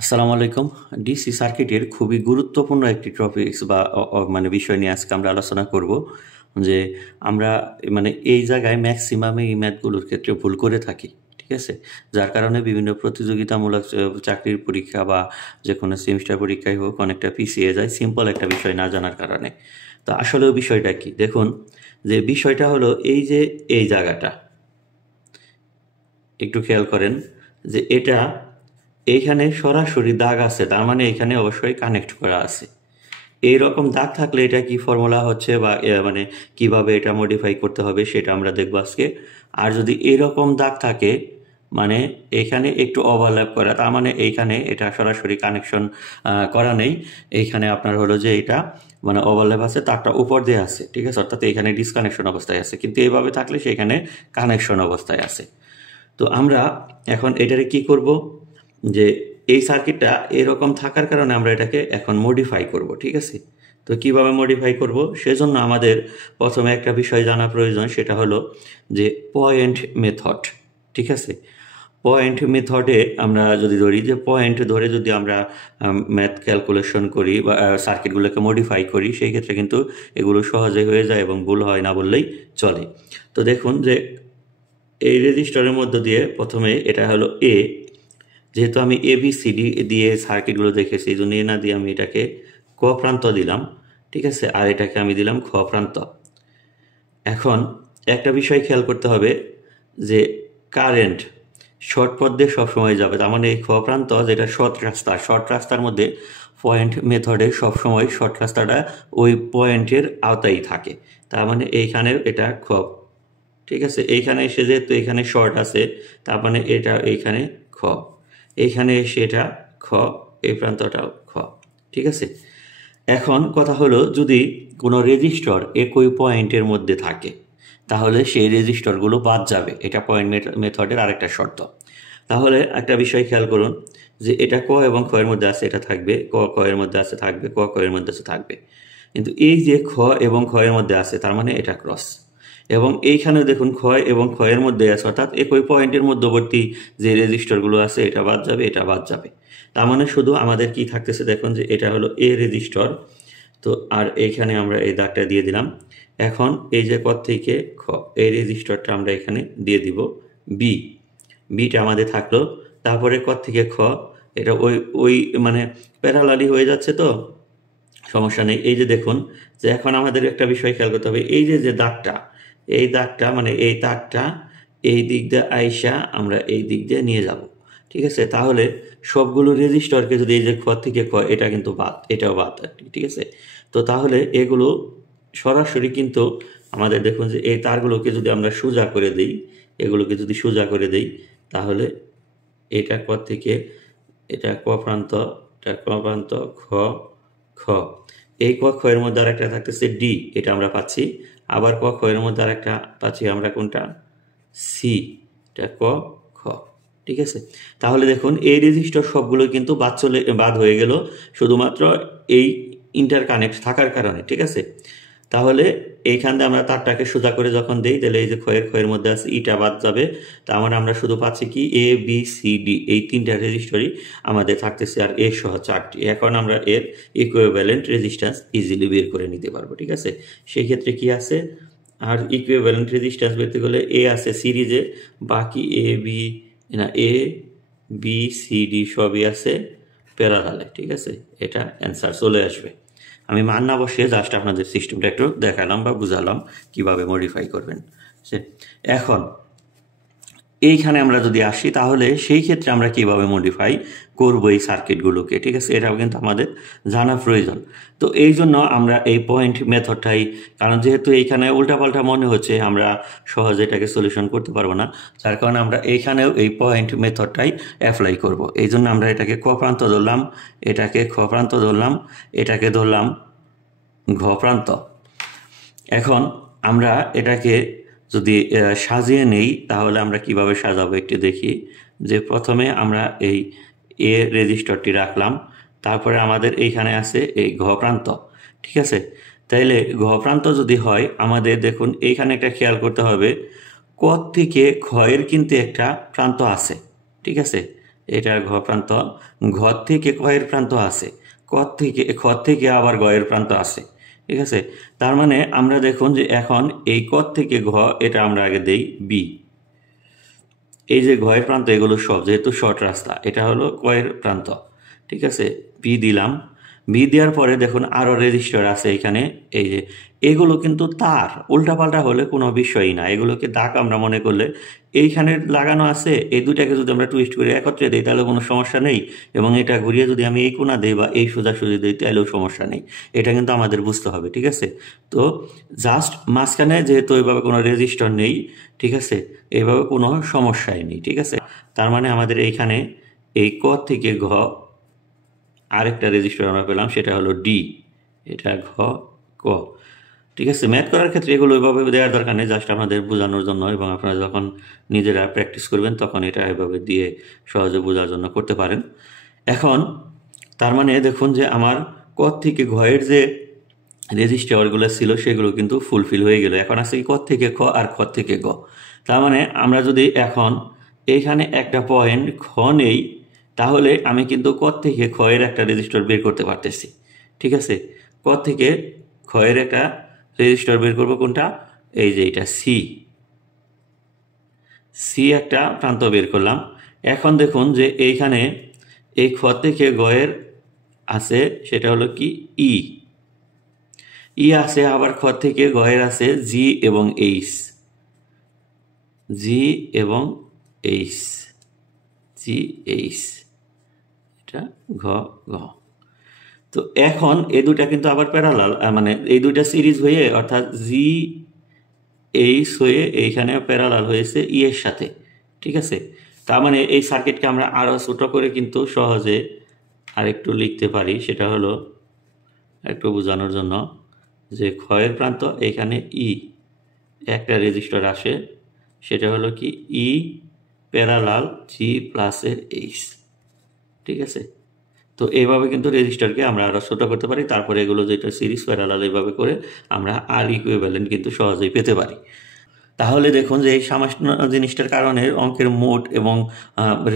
আসসালামু আলাইকুম। ডিসি সার্কিটের খুবই গুরুত্বপূর্ণ একটি টপিকস বা মানে বিষয় নিয়ে আজকে আমরা আলোচনা করব যে আমরা মানে এই জায়গায় ম্যাক্সিমাম এই ম্যাথগুলোর ক্ষেত্রে ভুল করে থাকি। ঠিক আছে? যার কারণে বিভিন্ন প্রতিযোগিতামূলক চাকরির পরীক্ষা বা যে কোনো সেমিস্টার পরীক্ষায় হোক অনেকটা পিছিয়ে যায় সিম্পল একটা বিষয় না জানার কারণে। তো আসলেও বিষয়টা কি? দেখুন যে বিষয়টা হলো এই যে এই জায়গাটা একটু খেয়াল করেন যে এটা এইখানে সরাসরি দাগ আছে, তার মানে এখানে অবশ্যই কানেক্ট করা আছে। এইরকম দাগ থাকলে এটা কি ফর্মুলা হচ্ছে বা মানে কিভাবে এটা মডিফাই করতে হবে সেটা আমরা দেখবো আজকে। আর যদি এরকম দাগ থাকে মানে এখানে একটু ওভারল্যাপ করা, তার মানে এইখানে এটা সরাসরি কানেকশন করা নেই। এইখানে আপনার হলো যে এটা মানে ওভারল্যাপ আছে, তারটা উপর দিয়ে আছে, ঠিক আছে, অর্থাৎ এখানে ডিসকানেকশন অবস্থায় আছে, কিন্তু এইভাবে থাকলে সেখানে কানেকশন অবস্থায় আছে। তো আমরা এখন এটারে কি করব যে এই সার্কিটটা এরকম থাকার কারণে আমরা এটাকে এখন মডিফাই করব, ঠিক আছে। তো কিভাবে মডিফাই করব সেজন্য আমাদের প্রথমে একটা বিষয় জানা প্রয়োজন, সেটা হলো যে পয়েন্ট মেথড, ঠিক আছে। পয়েন্ট মেথডে আমরা যদি ধরি যে পয়েন্ট ধরে যদি আমরা ম্যাথ ক্যালকুলেশন করি বা সার্কিটগুলোকে মডিফাই করি সেই ক্ষেত্রে কিন্তু এগুলো সহজে হয়ে যায় এবং ভুল হয় না বললেই চলে। তো দেখুন যে এই রেজিস্টারের মধ্য দিয়ে প্রথমে এটা হলো এ, যেহেতু আমি এ বি সি ডি দিয়ে সার্কিটগুলো দেখেছি এই জন্য এ না দিয়ে আমি এটাকে ক প্রান্ত দিলাম, ঠিক আছে, আর এটাকে আমি দিলাম খ প্রান্ত। এখন একটা বিষয় খেয়াল করতে হবে যে কারেন্ট শর্ট পথ দিয়ে সবসময় যাবে, তার মানে এই খ প্রান্ত যেটা শর্ট রাস্তার মধ্যে পয়েন্ট মেথডে সবসময় শর্ট রাস্তাটা ওই পয়েন্টের আওতায় থাকে, তার মানে এইখানে এটা খ, ঠিক আছে। এইখানে এসে যেহেতু এখানে শর্ট আছে তার মানে এটা এইখানে খ, এইখানে এসে এটা খ, এই প্রান্তটাও খ, ঠিক আছে। এখন কথা হলো যদি কোনো রেজিস্টর একই পয়েন্টের মধ্যে থাকে তাহলে সেই রেজিস্টরগুলো বাদ যাবে, এটা পয়েন্ট মেথডের আরেকটা শর্ত। তাহলে একটা বিষয় খেয়াল করুন যে এটা ক এবং খ এর মধ্যে আছে, এটা থাকবে, ক ক এর মধ্যে আছে থাকবে, ক ক এর মধ্যে আছে থাকবে, কিন্তু এই যে খ এবং খ এর মধ্যে আছে তার মানে এটা ক্রস। এবং এইখানে দেখুন ক্ষয় এবং ক্ষয়ের মধ্যে আছে, অর্থাৎ একই পয়েন্টের মধ্যবর্তী যে রেজিস্টরগুলো আছে এটা বাদ যাবে, এটা বাদ যাবে। তার মানে শুধু আমাদের কি থাকতেছে দেখুন যে এটা হলো এ রেজিস্টর, তো আর এইখানে আমরা এই দাগটা দিয়ে দিলাম। এখন এই যে পদ থেকে খ, এই রেজিস্টরটা আমরা এখানে দিয়ে দিব বি, বিটা আমাদের থাকলো। তারপরে কদ থেকে খ, এটা ওই ওই মানে প্যারালালি হয়ে যাচ্ছে, তো সমস্যা নেই। এই যে দেখুন যে এখন আমাদের একটা বিষয় খেয়াল করতে হবে, এই যে যে দাগটা, এই দাগটা মানে এই দাগটা এই দিক দিয়ে আইসা আমরা এই দিক দিয়ে নিয়ে যাব, ঠিক আছে। তাহলে সবগুলো রেজিস্টরকে যদি এই যে খ থেকে খ, এটা কিন্তু বাদ, এটাও বাদ, ঠিক আছে। তো তাহলে এগুলো সরাসরি কিন্তু আমাদের দেখুন যে এই তারগুলোকে যদি আমরা সোজা করে দিই, এগুলোকে যদি সোজা করে দিই তাহলে এটা ক থেকে এটা ক প্রান্ত, এটা ক প্রান্ত খ খ, এই ক খ এর মধ্যে আরেকটা থাকতেছে ডি, এটা আমরা পাচ্ছি। আবার ক খ এর মধ্যে আরেকটা পাচ্ছি আমরা কোনটা, সি, এটা ক খ, ঠিক আছে। তাহলে দেখুন এই রেজিস্টার সবগুলো কিন্তু বাদ হয়ে গেল শুধুমাত্র এই ইন্টার কানেক্ট থাকার কারণে, ঠিক আছে। তাহলে এইখান দিয়ে আমরা তারটাকে সোজা করে যখন দেই তাহলে এই যে ক্ষয়ের মধ্যে আছে ইটা বাদ যাবে, তার মানে আমরা শুধু পাচ্ছি কি এ বি সি ডি, এই তিনটা রেজিস্টরই আমাদের থাকতেছে আর এ সহ চারটি। এখন আমরা এর ইকুইভ্যালেন্ট রেজিস্ট্যান্স ইজিলি বের করে নিতে পারবো, ঠিক আছে। সেই ক্ষেত্রে কি আছে, আর ইকুইভ্যালেন্ট রেজিস্ট্যান্স পেতে গেলে এ আছে সিরিজে, বাকি এ বি না এ বি সি ডি সবই আছে প্যারালালে, ঠিক আছে। এটা অ্যান্সার চলে আসবে। আমি মান না বসিয়ে জাস্ট আপনাদের সিস্টেমটা একটু দেখালাম বা বুঝালাম কিভাবে মডিফাই করবেন। এখন এইখানে আমরা যদি আসি তাহলে সেই ক্ষেত্রে আমরা কিভাবে মডিফাই করব এই সার্কিটগুলোকে, ঠিক আছে, এটাও কিন্তু আমাদের জানা প্রয়োজন। তো এই জন্য আমরা এই পয়েন্ট মেথডটাই, কারণ যেহেতু এইখানে উল্টাপাল্টা মনে হচ্ছে আমরা সহজে এটাকে সলিউশন করতে পারবো না, যার কারণে আমরা এইখানেও এই পয়েন্ট মেথডটাই অ্যাপ্লাই করব। এই জন্য আমরা এটাকে ক প্রান্ত ধরলাম, এটাকে খ প্রান্ত ধরলাম, এটাকে ধরলাম ঘ প্রান্ত। এখন আমরা এটাকে যদি সাজিয়ে নেই তাহলে আমরা কিভাবে সাজাবো একটু দেখি। যে প্রথমে আমরা এই এ রেজিস্টরটি রাখলাম, তারপরে আমাদের এইখানে আছে এই ঘ প্রান্ত, ঠিক আছে। তাইলে ঘ প্রান্ত যদি হয় আমাদের দেখুন এইখানে একটা খেয়াল করতে হবে, ক থেকে ক্ষয়ের কিন্তু একটা প্রান্ত আছে, ঠিক আছে। এটার ঘ প্রান্ত, ঘ থেকে কয়ের প্রান্ত আছে, খ থেকে আবার গয়ের প্রান্ত আছে, ঠিক আছে। তার মানে আমরা দেখুন যে এখন এই ক থেকে ঘ এটা আমরা আগে দেই বি, এই যে ঘয়ের প্রান্ত এগুলো সব যেহেতু শর্ট রাস্তা, এটা হলো কয়ের প্রান্ত, ঠিক আছে। বি দিলাম, বি দেওয়ার পরে দেখুন আরও রেজিস্টার আছে এখানে, এই যে এগুলো কিন্তু তার উল্টাপাল্টা হলে কোনো বিষয়ই না, এগুলোকে দাগ আমরা মনে করলে এইখানে লাগানো আছে, এই দুটাকে যদি আমরা টুইস্ট করে একত্রে দিই তাহলে কোনো সমস্যা নেই, এবং এটা ঘুরিয়ে যদি আমি এই কোণা দিই বা এই সোজাসুজি দিই তাহলেও সমস্যা নেই, এটা কিন্তু আমাদের বুঝতে হবে, ঠিক আছে। তো জাস্ট মাঝখানে যেহেতু এইভাবে কোনো রেজিস্টার নেই, ঠিক আছে, এইভাবে কোনো সমস্যাই নেই, ঠিক আছে। তার মানে আমাদের এইখানে এই ক থেকে ঘ আরেকটা রেজিস্টার আমরা পেলাম, সেটা হলো ডি, এটা ঘ ক, ঠিক আছে। ম্যাথ করার ক্ষেত্রে এগুলো এভাবে দেওয়ার দরকার নেই, জাস্ট আমাদের বোঝানোর জন্য, এবং আপনারা যখন নিজেরা প্র্যাকটিস করবেন তখন এটা এভাবে দিয়ে সহজে বোঝার জন্য করতে পারেন। এখন তার মানে দেখুন যে আমার ক থেকে ঘয়ের যে রেজিস্টারগুলো ছিল সেগুলো কিন্তু ফুলফিল হয়ে গেল। এখন আছে কি ক থেকে খ আর খ থেকে গ। তার মানে আমরা যদি এখন এইখানে একটা পয়েন্ট খ নেই, তাহলে আমি কিন্তু ক থেকে খ এর একটা রেজিস্টার বের করতে পারতেছি, ঠিক আছে। ক থেকে খ এর একটা রেজিস্টার বের করবো কোনটা, এই যে এটা সি, সি একটা প্রান্ত বের করলাম। এখন দেখুন যে এইখানে এই খ থেকে গ এর আছে সেটা হলো কি ই, ই আছে, আবার খ থেকে গ এর আছে জি এবং এইচ, জি এবং এইচ, জি এইচ, এটা ঘ ঘ। তো এখন এই দুটা কিন্তু আবার প্যারালাল, মানে এই দুইটা সিরিজ হয়ে অর্থাৎ জি এইচ হয়ে এইখানে প্যারালাল হয়েছে ই এর সাথে, ঠিক আছে। তার মানে এই সার্কিটকে আমরা আরও ছোট করে কিন্তু সহজে আরেকটু লিখতে পারি, সেটা হলো একটু বোঝানোর জন্য যে ক্ষয়ের প্রান্ত এখানে ই একটা রেজিস্টার আসে, সেটা হলো কি ই প্যারালাল জি প্লাসের এইচ, ঠিক আছে। তো এইভাবে কিন্তু রেজিস্টারকে আমরা আরও ছোটো করতে পারি, তারপরে এগুলো যেটা সিরিজ প্যারালাল এইভাবে করে আমরা আর ইকুইভ্যালেন্ট কিন্তু সহজেই পেতে পারি। তাহলে দেখুন যে এই সামান্য জিনিসটার কারণে অঙ্কের মোড এবং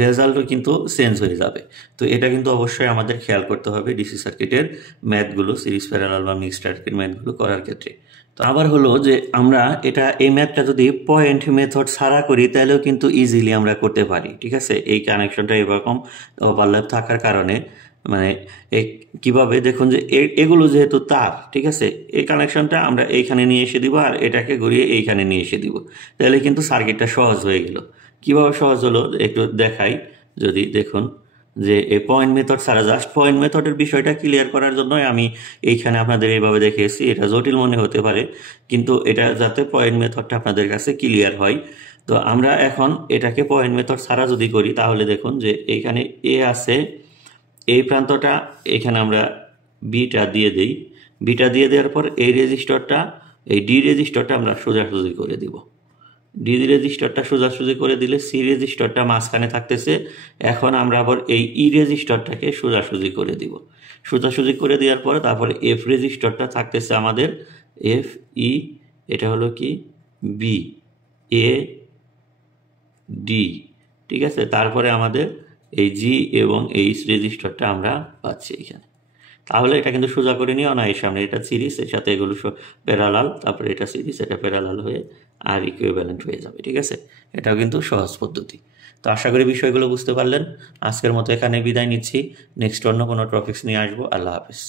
রেজাল্টও কিন্তু চেঞ্জ হয়ে যাবে। তো এটা কিন্তু অবশ্যই আমাদের খেয়াল করতে হবে ডিসি সার্কিটের ম্যাথগুলো, সিরিজ প্যারালাল বা মিক্সড সার্কিট ম্যাথগুলো করার ক্ষেত্রে। তো আবার হলো যে আমরা এই ম্যাথটা যদি পয়েন্ট মেথড ছাড়া করি তাহলেও কিন্তু ইজিলি আমরা করতে পারি, ঠিক আছে। এই কানেকশনটা এরকম ওভারল্যাপ থাকার কারণে মানে কিভাবে দেখুন যে এগুলো যেহেতু তার, ঠিক আছে, এই কানেকশনটা আমরা এইখানে নিয়ে এসে দিব আর এটাকে ঘুরিয়ে এইখানে নিয়ে এসে দিব, তাহলে কিন্তু সার্কিটটা সহজ হয়ে গেল। কিভাবে সহজ হলো একটু দেখাই, যদি দেখুন যে এই পয়েন্ট মেথড ছাড়া, জাস্ট পয়েন্ট মেথডের বিষয়টা ক্লিয়ার করার জন্যই আমি এইখানে আপনাদের এইভাবে দেখিয়েছি। এটা জটিল মনে হতে পারে, কিন্তু এটা যাতে পয়েন্ট মেথডটা আপনাদের কাছে ক্লিয়ার হয়। তো আমরা এখন এটাকে পয়েন্ট মেথড ছাড়া যদি করি তাহলে দেখুন যে এইখানে এ আছে, এই প্রান্তটা এখানে আমরা বিটা দিয়ে দিই, বিটা দিয়ে দেওয়ার পর এই রেজিস্টারটা, এই ডি রেজিস্টারটা আমরা সোজাসুজি করে দিব, ডি রেজিস্টারটা সোজাসুজি করে দিলে সি রেজিস্টারটা মাঝখানে থাকতেছে। এখন আমরা আবার এই ই রেজিস্টারটাকে সোজাসুজি করে দিব, সোজাসুজি করে দেওয়ার পরে তারপরে এফ রেজিস্টারটা থাকতেছে আমাদের এফ ই, এটা হলো কি বি এ ডি, ঠিক আছে। তারপরে আমাদের এই জি এবং এইচ রেজিস্টারটা আমরা পাচ্ছি এখানে। তাহলে এটা কিন্তু সোজা করে নিও না, এই সামনে এটা সিরিজ, এর সাথে এগুলো প্যারালাল, তারপরে এটা সিরিজ, এটা প্যারালাল হয়ে আর ইকুইভ্যালেন্ট হয়ে যাবে, ঠিক আছে। এটাও কিন্তু সহজ পদ্ধতি। তো আশা করি বিষয়গুলো বুঝতে পারলেন। আজকের মতো এখানে বিদায় নিচ্ছি, নেক্সট অন্য কোনো টপিক্স নিয়ে আসবো। আল্লাহ হাফিজ।